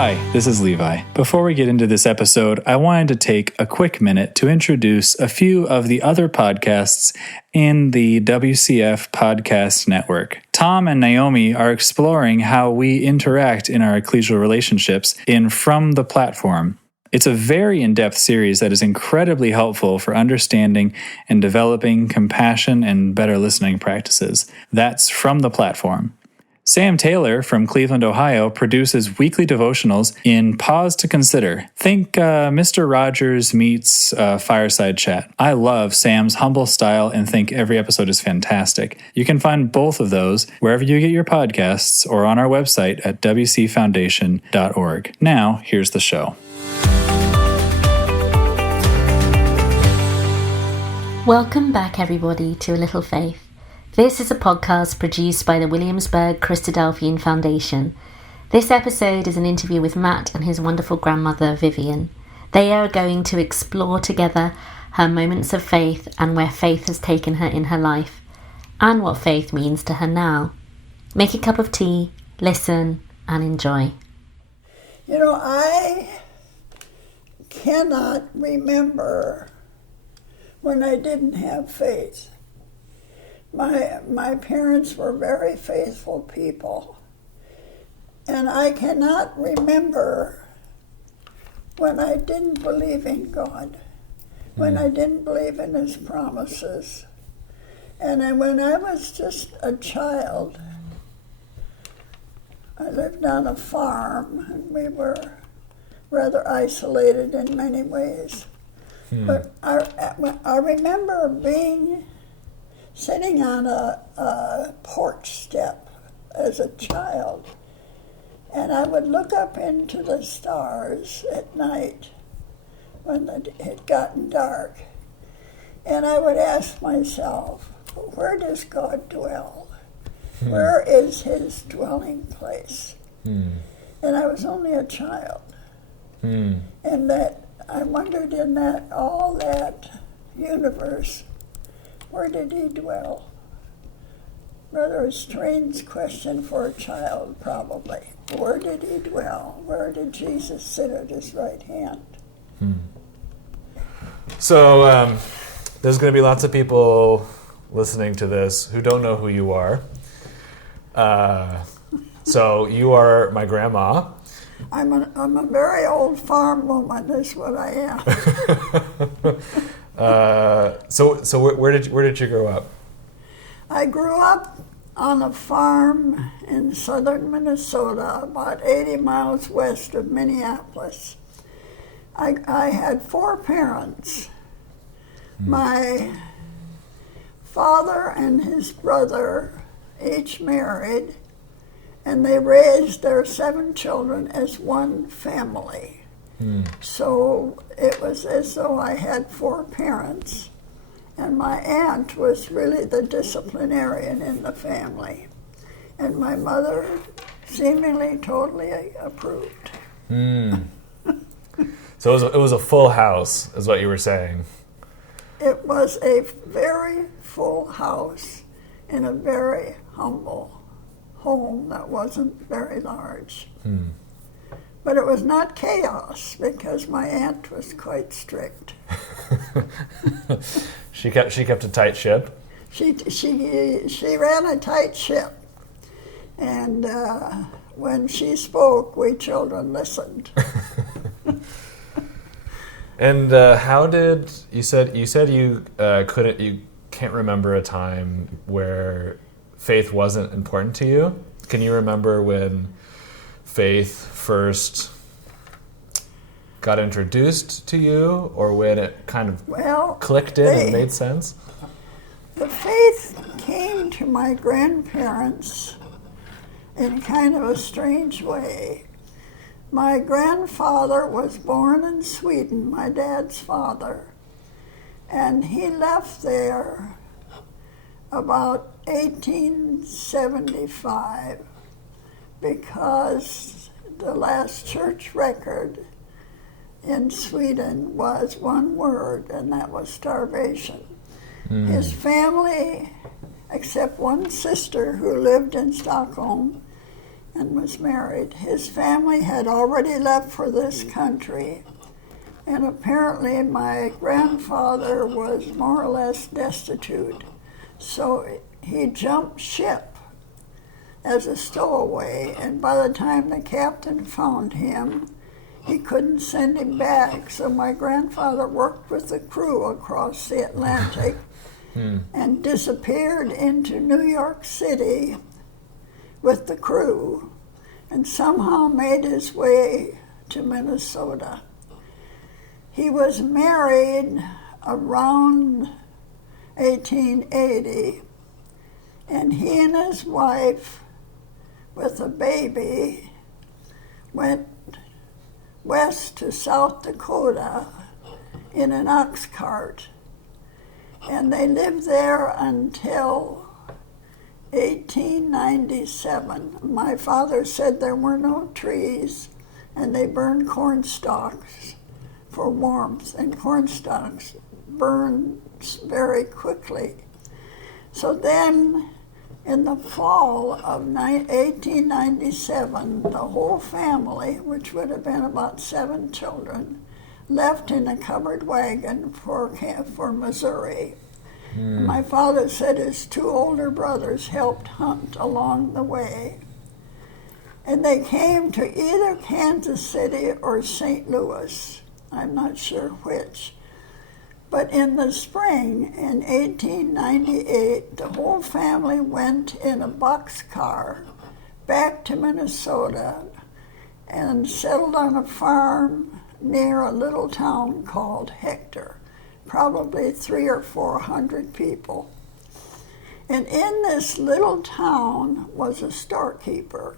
Hi, this is Levi. Before we get into this episode, I wanted to take a quick minute to introduce a few of the other podcasts in the WCF Podcast Network. Tom and Naomi are exploring how we interact in our ecclesial relationships in From the Platform. It's a very in-depth series that is incredibly helpful for understanding and developing compassion and better listening practices. That's From the Platform. Sam Taylor from Cleveland, Ohio, produces weekly devotionals in Pause to Consider. Think Mr. Rogers meets Fireside Chat. I love Sam's humble style and think every episode is fantastic. You can find both of those wherever you get your podcasts or on our website at wcfoundation.org. Now, here's the show. Welcome back, everybody, to A Little Faith. This is a podcast produced by the Williamsburg Christadelphian Foundation. This episode is an interview with Matt and his wonderful grandmother, Vivian. They are going to explore together her moments of faith and where faith has taken her in her life, and what faith means to her now. Make a cup of tea, listen, and enjoy. You know, I cannot remember when I didn't have faith. My parents were very faithful people, and I cannot remember when I didn't believe in God, when I didn't believe in His promises. And when I was just a child, I lived on a farm, and we were rather isolated in many ways. But I remember sitting on a porch step as a child, and I would look up into the stars at night when it had gotten dark, and I would ask myself, where does God dwell? Where is His dwelling place? And I was only a child, and that I wondered in all that universe, where did He dwell? Rather a strange question for a child, probably. Where did He dwell? Where did Jesus sit at His right hand? So there's going to be lots of people listening to this who don't know who you are. So you are my grandma. I'm a very old farm woman, is what I am. So where did you grow up? I grew up on a farm in southern Minnesota, about 80 miles west of Minneapolis. I had four parents. My father and his brother each married, and they raised their 7 children as one family. So it was as though I had 4 parents, and my aunt was really the disciplinarian in the family, and my mother seemingly totally approved. So it was a full house, is what you were saying. It was a very full house in a very humble home that wasn't very large. But it was not chaos, because my aunt was quite strict. She kept a tight ship. She ran a tight ship, and when she spoke, we children listened. And how did you said you can't remember a time where faith wasn't important to you? Can you remember when faith first got introduced to you, or when it kind of clicked in and made sense? The faith came to my grandparents in kind of a strange way. My grandfather was born in Sweden, my dad's father, and he left there about 1875 because the last church record in Sweden was one word, and that was starvation. His family, except one sister who lived in Stockholm, and was married. His family had already left for this country, and apparently my grandfather was more or less destitute, so he jumped ship as a stowaway, and by the time the captain found him, he couldn't send him back, so my grandfather worked with the crew across the Atlantic and disappeared into New York City with the crew and somehow made his way to Minnesota. He was married around 1880, and he and his wife, with a baby, went west to South Dakota in an ox cart. And they lived there until 1897. My father said there were no trees, and they burned corn stalks for warmth, and corn stalks burn very quickly. So then, in the fall of 1897, the whole family, which would have been about 7 children, left in a covered wagon for Missouri. My father said his 2 older brothers helped hunt along the way. And they came to either Kansas City or St. Louis. I'm not sure which. But in the spring, in 1898, the whole family went in a boxcar back to Minnesota and settled on a farm near a little town called Hector, probably 300 or 400 people. And in this little town was a storekeeper.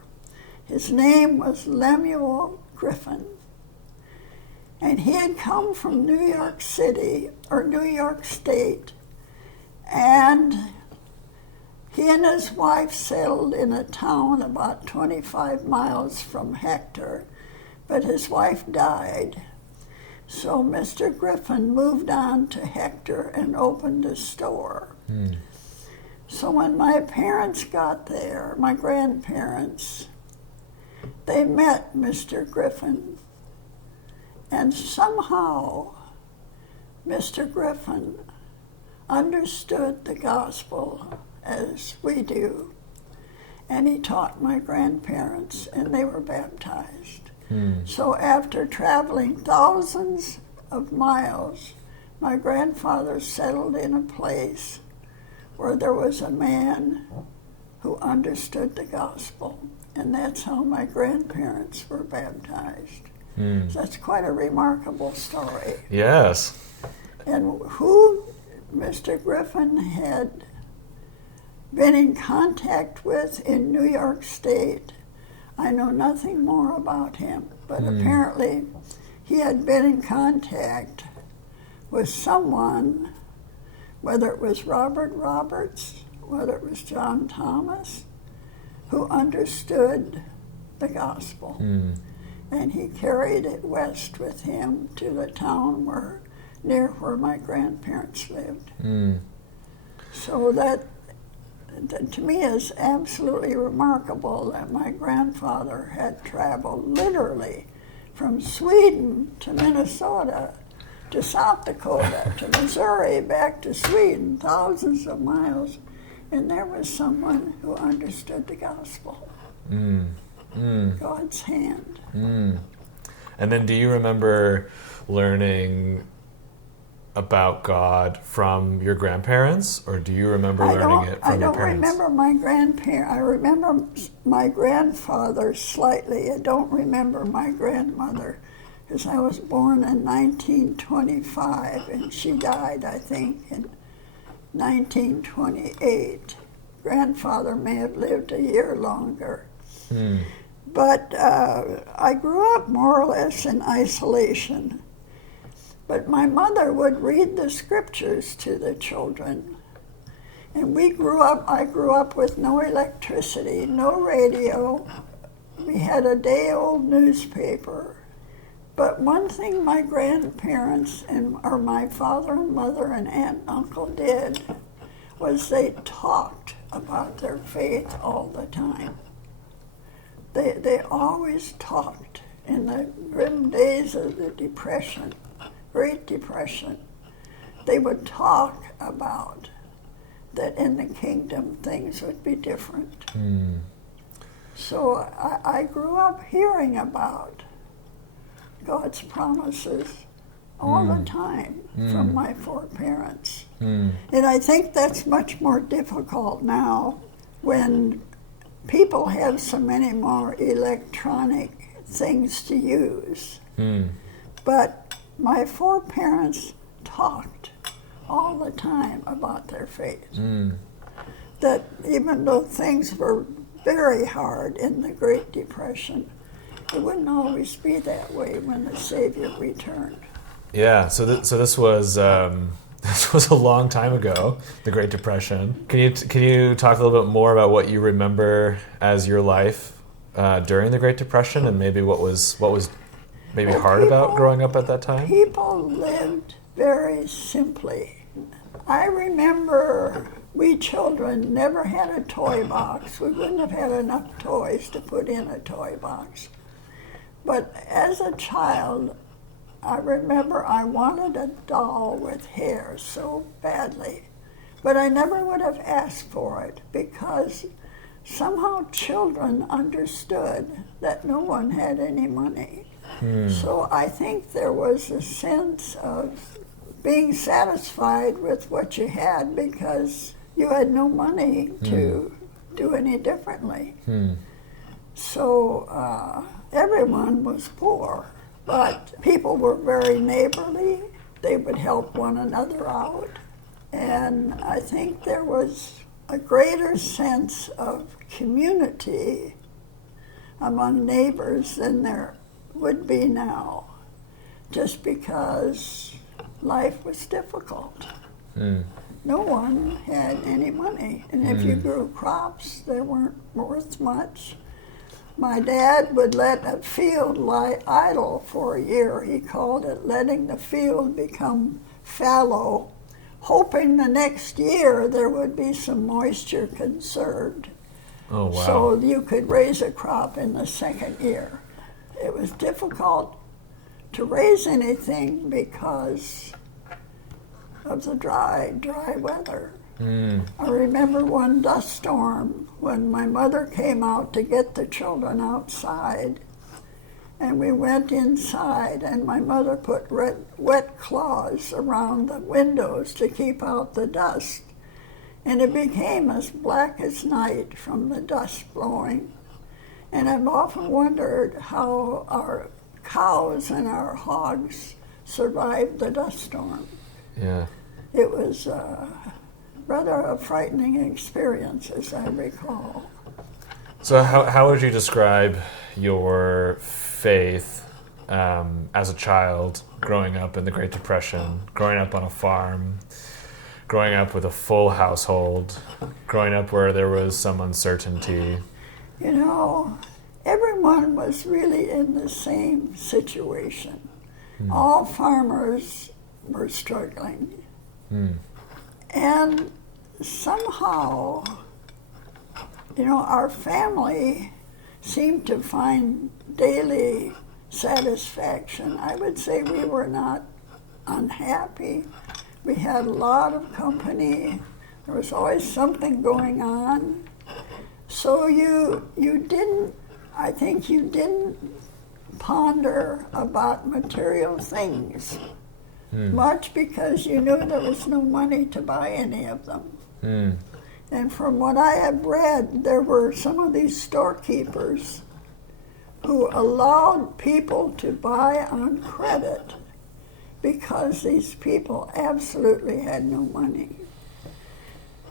His name was Lemuel Griffin. And he had come from New York City, or New York State, and he and his wife settled in a town about 25 miles from Hector, but his wife died. So Mr. Griffin moved on to Hector and opened a store. So when my parents got there, my grandparents, they met Mr. Griffin. And somehow, Mr. Griffin understood the gospel as we do, and he taught my grandparents, and they were baptized. So after traveling thousands of miles, my grandfather settled in a place where there was a man who understood the gospel, and that's how my grandparents were baptized. So that's quite a remarkable story. Yes. And who Mr. Griffin had been in contact with in New York State, I know nothing more about him, but apparently he had been in contact with someone, whether it was Robert Roberts, whether it was John Thomas, who understood the gospel. And he carried it west with him to the town near where my grandparents lived. So that to me is absolutely remarkable that my grandfather had traveled literally from Sweden to Minnesota to South Dakota to Missouri back to Sweden, thousands of miles, and there was someone who understood the gospel. God's hand. And then do you remember learning about God from your grandparents, or do you remember learning it from your parents? I don't remember my grandparents. I remember my grandfather slightly. I don't remember my grandmother, because I was born in 1925, and she died, I think, in 1928. Grandfather may have lived a year longer. But I grew up more or less in isolation. But my mother would read the scriptures to the children. And I grew up with no electricity, no radio. We had a day-old newspaper. But one thing my grandparents, or my father and mother and aunt and uncle did, was they talked about their faith all the time. they always talked in the grim days of the Depression, Great Depression. They would talk about that in the kingdom things would be different. So I grew up hearing about God's promises all the time from my foreparents. And I think that's much more difficult now when people have so many more electronic things to use. But my foreparents talked all the time about their faith. That even though things were very hard in the Great Depression, it wouldn't always be that way when the Savior returned. Yeah, so this was this was a long time ago, the Great Depression. Can you talk a little bit more about what you remember as your life during the Great Depression, and maybe what was maybe hard about growing up at that time? People lived very simply. I remember we children never had a toy box. We wouldn't have had enough toys to put in a toy box. But as a child, I remember I wanted a doll with hair so badly, but I never would have asked for it because somehow children understood that no one had any money. So I think there was a sense of being satisfied with what you had because you had no money to do any differently. So everyone was poor. But people were very neighborly. They would help one another out. And I think there was a greater sense of community among neighbors than there would be now, just because life was difficult. No one had any money. And if you grew crops, they weren't worth much. My dad would let a field lie idle for a year. He called it letting the field become fallow, hoping the next year there would be some moisture conserved. Oh, wow. So you could raise a crop in the second year. It was difficult to raise anything because of the dry weather. I remember one dust storm when my mother came out to get the children outside, and we went inside, and my mother put wet cloths around the windows to keep out the dust, and it became as black as night from the dust blowing. And I've often wondered how our cows and our hogs survived the dust storm. Yeah. It was rather a frightening experience, as I recall. So how would you describe your faith as a child growing up in the Great Depression, growing up on a farm, growing up with a full household, growing up where there was some uncertainty? You know, everyone was really in the same situation. All farmers were struggling. And somehow, you know, our family seemed to find daily satisfaction. I would say we were not unhappy. We had a lot of company. There was always something going on. So you didn't ponder about material things much because you knew there was no money to buy any of them. And from what I have read, there were some of these storekeepers who allowed people to buy on credit because these people absolutely had no money.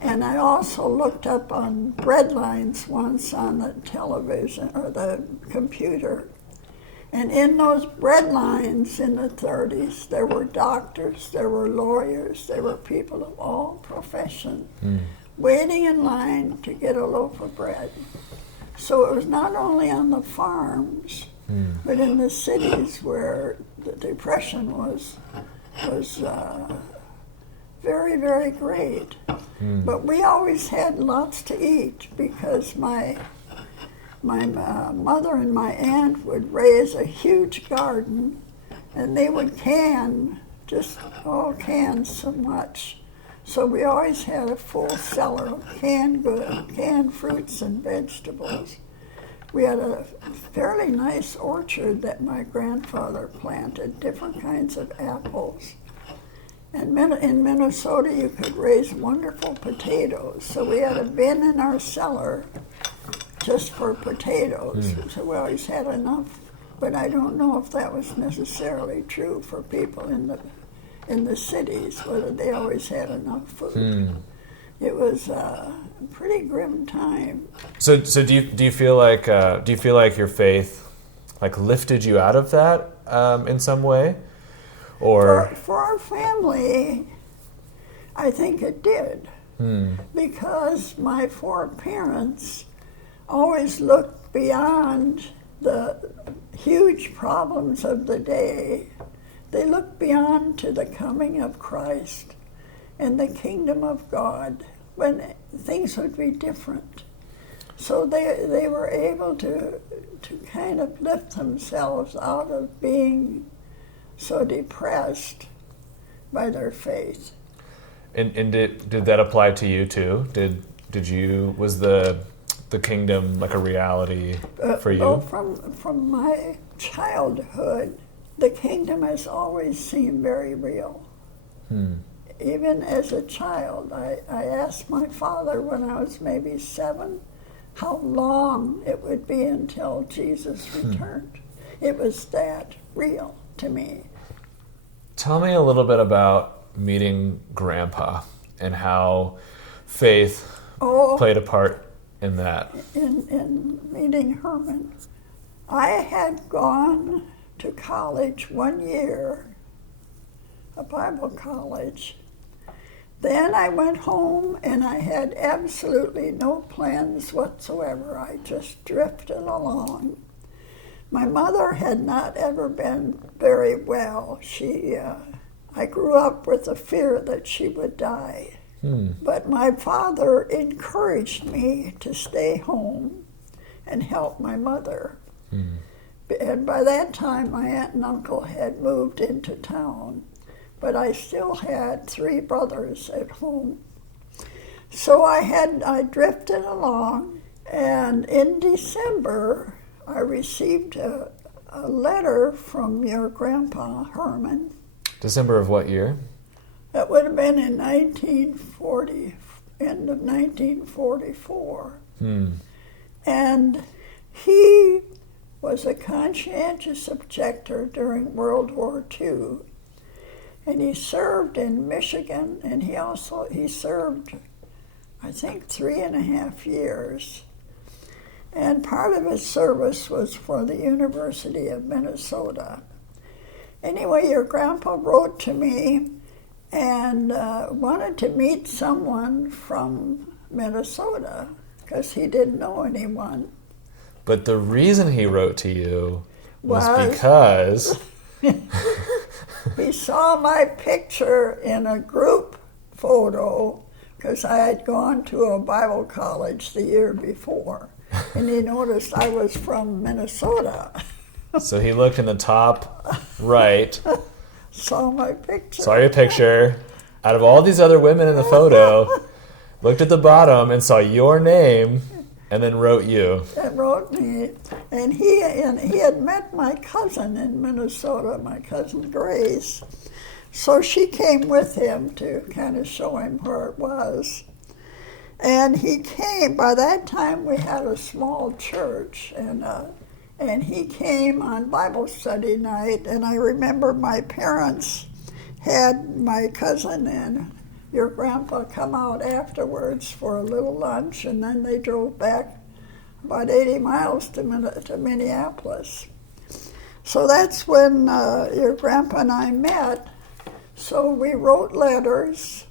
And I also looked up on bread lines once on the television or the computer. And in those bread lines in the 30s, there were doctors, there were lawyers, there were people of all professions waiting in line to get a loaf of bread. So it was not only on the farms, but in the cities where the Depression was very, very great. But we always had lots to eat because my my mother and my aunt would raise a huge garden, and they would can, just all cans so much. So we always had a full cellar of canned fruits and vegetables. We had a fairly nice orchard that my grandfather planted, different kinds of apples. And in Minnesota, you could raise wonderful potatoes. So we had a bin in our cellar just for potatoes. So we always had enough. But I don't know if that was necessarily true for people in the cities, whether they always had enough food. It was a pretty grim time. So do you feel like your faith like lifted you out of that in some way, or for our family, I think it did, because my 4 parents always looked beyond the huge problems of the day. They looked beyond to the coming of Christ and the kingdom of God, when things would be different. So they were able to kind of lift themselves out of being so depressed by their faith. And did that apply to you too? Was the kingdom like a reality for you? Oh, from my childhood, the kingdom has always seemed very real. Even as a child, I asked my father when I was maybe 7 how long it would be until Jesus returned. It was that real to me. Tell me a little bit about meeting Grandpa and how faith played a part in that. In meeting Herman, I had gone to college 1 year, a Bible college. Then I went home and I had absolutely no plans whatsoever. I just drifted along. My mother had not ever been very well. I grew up with the fear that she would die. But my father encouraged me to stay home and help my mother. And by that time, my aunt and uncle had moved into town, but I still had 3 brothers at home. So I drifted along, and in December, I received a letter from your grandpa, Herman. December of what year? That would have been in 1940, end of 1944. And he was a conscientious objector during World War II. And he served in Michigan, and he served, I think, 3.5 years. And part of his service was for the University of Minnesota. Anyway, your grandpa wrote to me and wanted to meet someone from Minnesota because he didn't know anyone. But the reason he wrote to you was because he saw my picture in a group photo because I had gone to a Bible college the year before, and he noticed I was from Minnesota. So he looked in the top right, saw my picture. saw your picture, out of all these other women in the photo, looked at the bottom and saw your name, and then wrote you. And wrote me, and he had met my cousin in Minnesota, my cousin Grace. So she came with him to kind of show him where it was. And he came. By that time, we had a small church, and he came on Bible study night. And I remember my parents had my cousin and your grandpa come out afterwards for a little lunch, and then they drove back about 80 miles to Minneapolis. So that's when your grandpa and I met. So we wrote letters,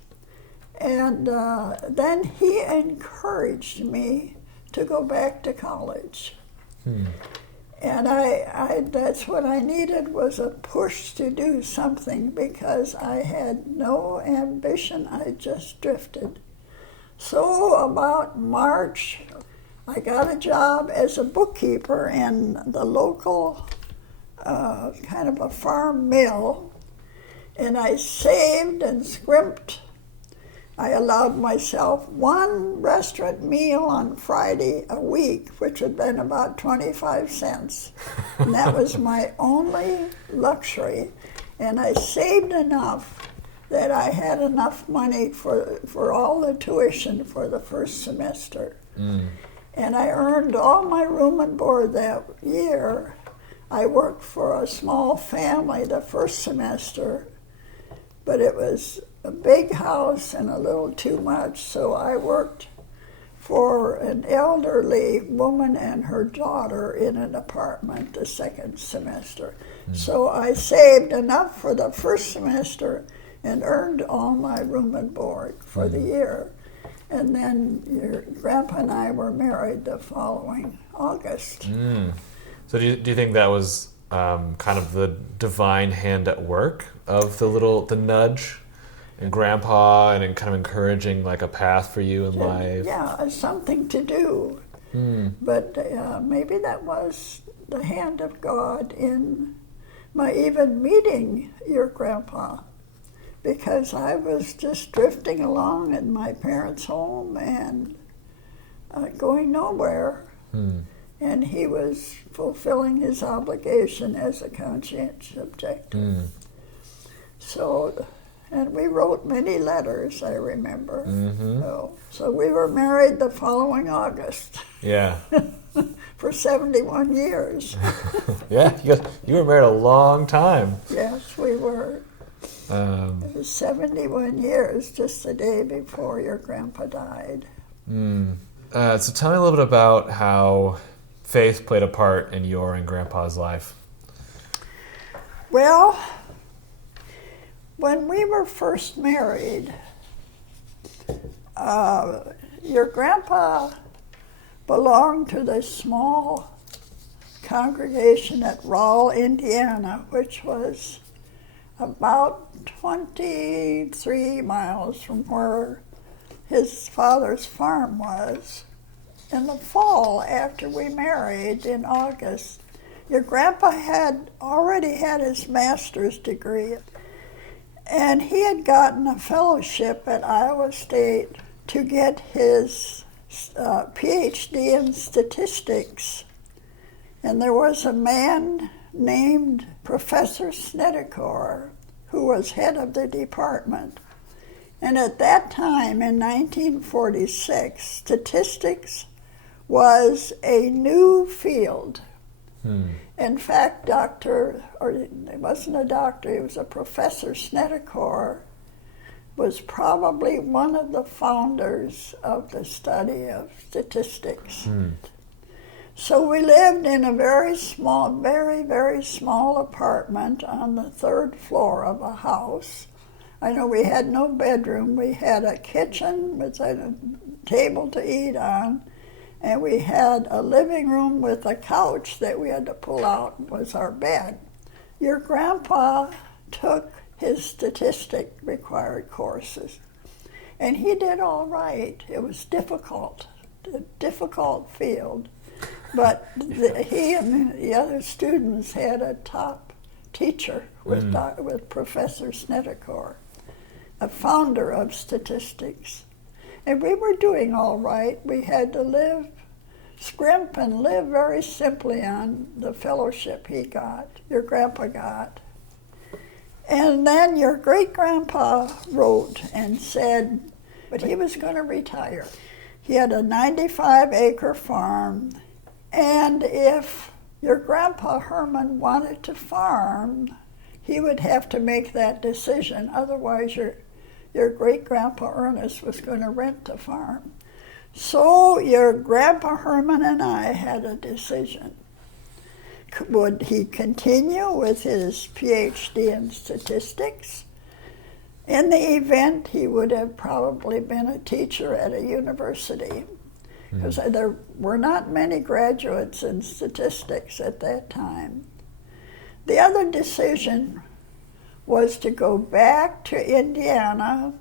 and then he encouraged me to go back to college. And I that's what I needed, was a push to do something, because I had no ambition. I just drifted. So about March I got a job as a bookkeeper in the local kind of a farm mill, and I saved and scrimped. I allowed myself one restaurant meal on Friday a week, which had been about 25 cents. And that was my only luxury. And I saved enough that I had enough money for all the tuition for the first semester. And I earned all my room and board that year. I worked for a small family the first semester, but it was a big house and a little too much, so I worked for an elderly woman and her daughter in an apartment the second semester. So I saved enough for the first semester and earned all my room and board for the year. And then your grandpa and I were married the following August. So do you think that was kind of the divine hand at work of the nudge and grandpa and kind of encouraging like a path for you in life? Yeah, something to do. But maybe that was the hand of God in my even meeting your grandpa, because I was just drifting along in my parents' home and going nowhere. And he was fulfilling his obligation as a conscientious objector. So, and we wrote many letters, I remember. So we were married the following August. Yeah. For 71 years. Yeah, you were married a long time. Yes, we were. It was 71 years, just the day before your grandpa died. So tell me a little bit about how faith played a part in your and grandpa's life. Well, when we were first married, your grandpa belonged to this small congregation at Rawl, Indiana, which was about 23 miles from where his father's farm was. In the fall, after we married in August, your grandpa had already had his master's degree, and he had gotten a fellowship at Iowa State to get his PhD in statistics. And there was a man named Professor Snedeker who was head of the department. And at that time, in 1946, statistics was a new field. In fact, it wasn't a doctor, he was a Professor Snedeker, was probably one of the founders of the study of statistics. So we lived in a very small, very, very small apartment on the third floor of a house. I know we had no bedroom. We had a kitchen with a table to eat on, and we had a living room with a couch that we had to pull out was our bed. Your grandpa took his statistic required courses, and he did all right. It was difficult, a difficult field, but he and the other students had a top teacher with Professor Snedeker, a founder of statistics. And we were doing all right. We had to scrimp and live very simply on the fellowship your grandpa got. And then your great-grandpa wrote and said, but he was going to retire. He had a 95-acre farm, and if your grandpa Herman wanted to farm, he would have to make that decision. Otherwise, your great-grandpa Ernest was going to rent the farm. So your grandpa Herman and I had a decision. Would he continue with his PhD in statistics? In the event, he would have probably been a teacher at a university, because there were not many graduates in statistics at that time. The other decision was to go back to Indiana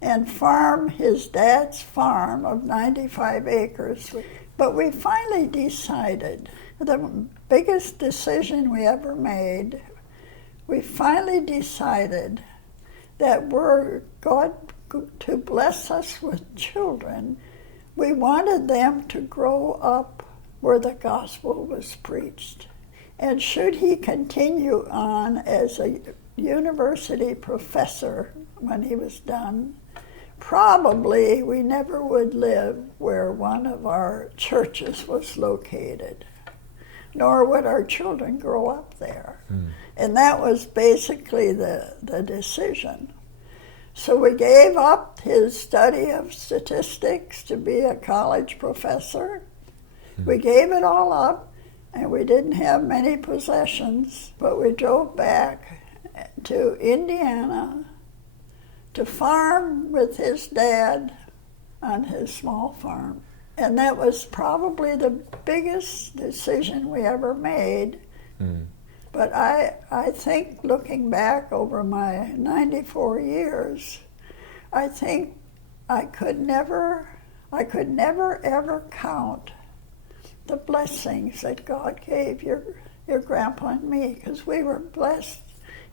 and farm his dad's farm of 95 acres. But we finally decided, the biggest decision we ever made, we finally decided that were God to bless us with children, we wanted them to grow up where the gospel was preached. And should he continue on as a university professor when he was done, probably we never would live where one of our churches was located, nor would our children grow up there. And that was basically the decision. So we gave up his study of statistics to be a college professor. We gave it all up, and we didn't have many possessions, but we drove back to Indiana to farm with his dad on his small farm. And that was probably the biggest decision we ever made. But I think, looking back over my 94 years, I think I could never ever count the blessings that God gave your grandpa and me, because we were blessed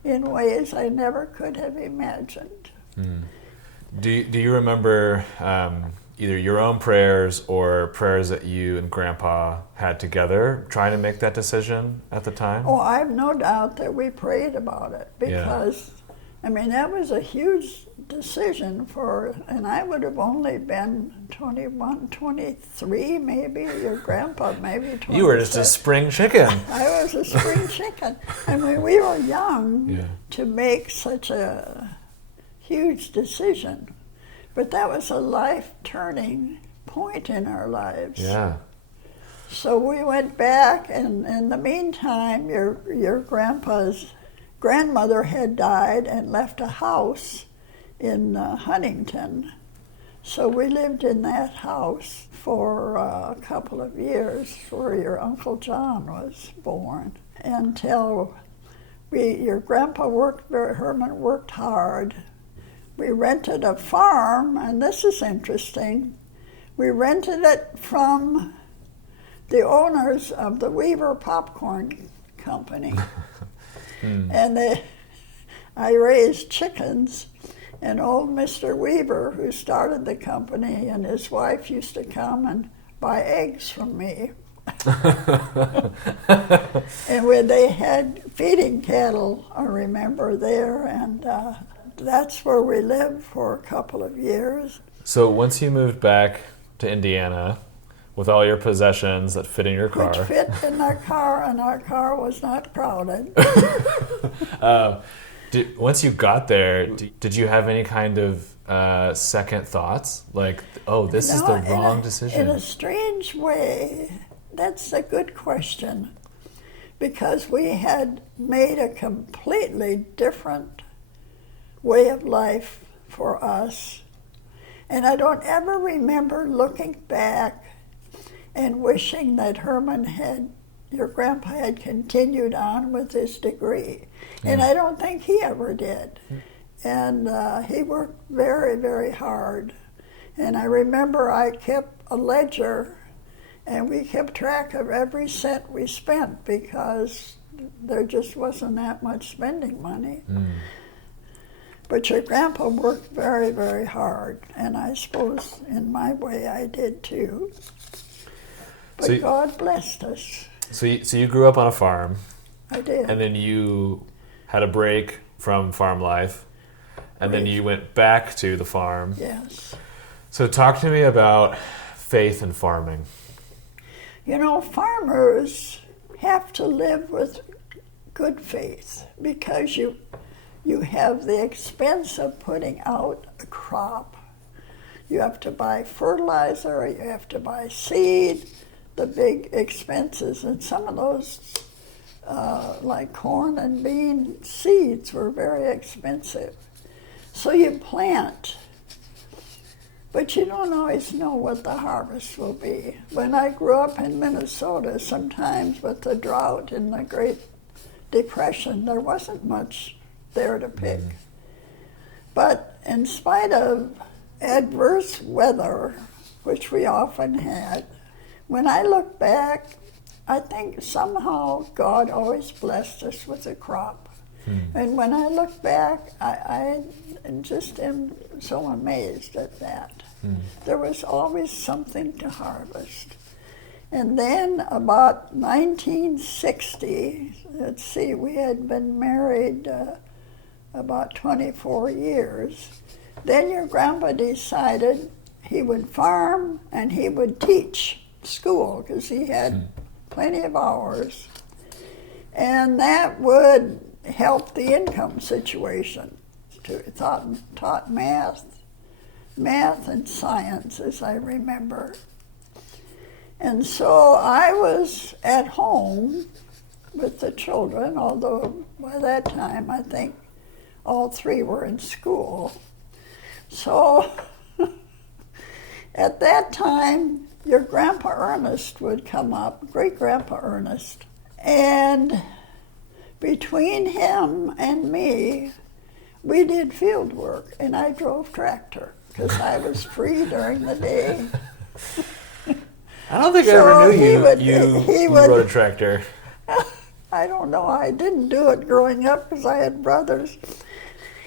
in ways I never could have imagined. Do you remember either your own prayers or prayers that you and Grandpa had together trying to make that decision at the time? Oh, I have no doubt that we prayed about it, because, I mean, that was a huge decision and I would have only been 21, 23 maybe, your grandpa maybe 26. You were just a spring chicken. I was a spring chicken. I mean, we were young to make such a huge decision. But that was a life-turning point in our lives. Yeah. So we went back, and in the meantime, your grandpa's grandmother had died and left a house in Huntington. So we lived in that house for a couple of years, where your Uncle John was born, until your grandpa Herman worked hard. We rented a farm, and this is interesting. We rented it from the owners of the Weaver Popcorn Company. And I raised chickens, and old Mr. Weaver, who started the company, and his wife used to come and buy eggs from me. And they had feeding cattle, I remember, there, and that's where we lived for a couple of years. So once you moved back to Indiana with all your possessions that fit in your car. Which fit in our car, and our car was not crowded. Once you got there, did you have any kind of second thoughts? Like, oh, this is the wrong decision? In a strange way, that's a good question. Because we had made a completely different way of life for us. And I don't ever remember looking back and wishing that your grandpa had continued on with his degree. And I don't think he ever did. And he worked very, very hard. And I remember I kept a ledger, and we kept track of every cent we spent, because there just wasn't that much spending money. But your grandpa worked very, very hard, and I suppose in my way I did too. But God blessed us. So you grew up on a farm. I did. And then you had a break from farm life, and then you went back to the farm. Yes. So talk to me about faith and farming. You know, farmers have to live with good faith, because you have the expense of putting out a crop. You have to buy fertilizer, you have to buy seed, the big expenses. And some of those, like corn and bean seeds, were very expensive. So you plant, but you don't always know what the harvest will be. When I grew up in Minnesota, sometimes with the drought and the Great Depression, there wasn't much there to pick. But in spite of adverse weather, which we often had, when I look back, I think somehow God always blessed us with a crop. And when I look back, I just am so amazed at that. There was always something to harvest. And then about 1960, let's see, we had been married about 24 years. Then your grandpa decided he would farm and he would teach school because he had plenty of hours. And that would help the income situation. Taught math and science, as I remember. And so I was at home with the children, although by that time I think all three were in school. So at that time, your Grandpa Ernest would come up, Great-Grandpa Ernest, and between him and me, we did field work, and I drove tractor because I was free during the day. I don't think I ever knew you rode a tractor. I don't know. I didn't do it growing up because I had brothers.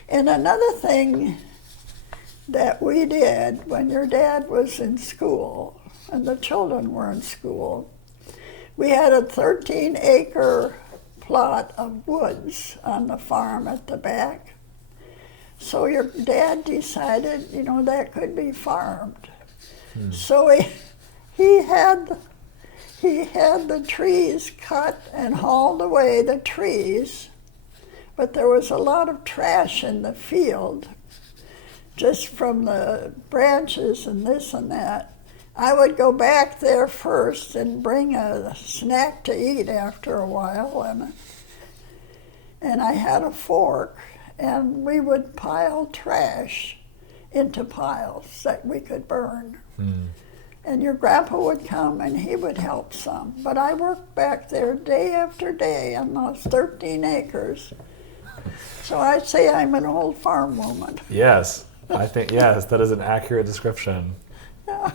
And another thing that we did when your dad was in school and the children were in school, we had a 13-acre plot of woods on the farm at the back. So your dad decided, that could be farmed. So he had the trees cut and hauled away the trees, but there was a lot of trash in the field, just from the branches and this and that. I would go back there first and bring a snack to eat after a while, and I had a fork, and we would pile trash into piles that we could burn. And your grandpa would come and he would help some. But I worked back there day after day on those 13 acres. So I'd say I'm an old farm woman. Yes, I think, yes, that is an accurate description. Yeah.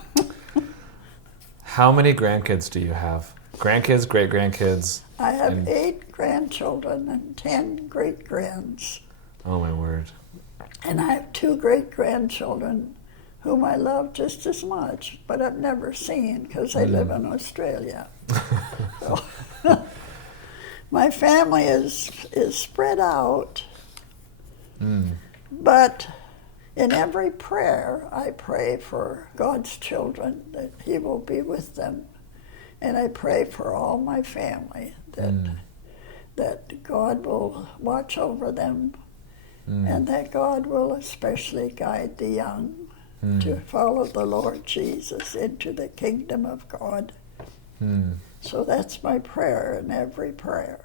How many grandkids do you have? Grandkids, great-grandkids? I have 8 grandchildren and 10 great-grands. Oh, my word. And I have 2 great-grandchildren whom I love just as much, but I've never seen because they live in Australia. So, my family is spread out, but in every prayer I pray for God's children, that He will be with them. And I pray for all my family, that God will watch over them, and that God will especially guide the young to follow the Lord Jesus into the kingdom of God. So that's my prayer in every prayer.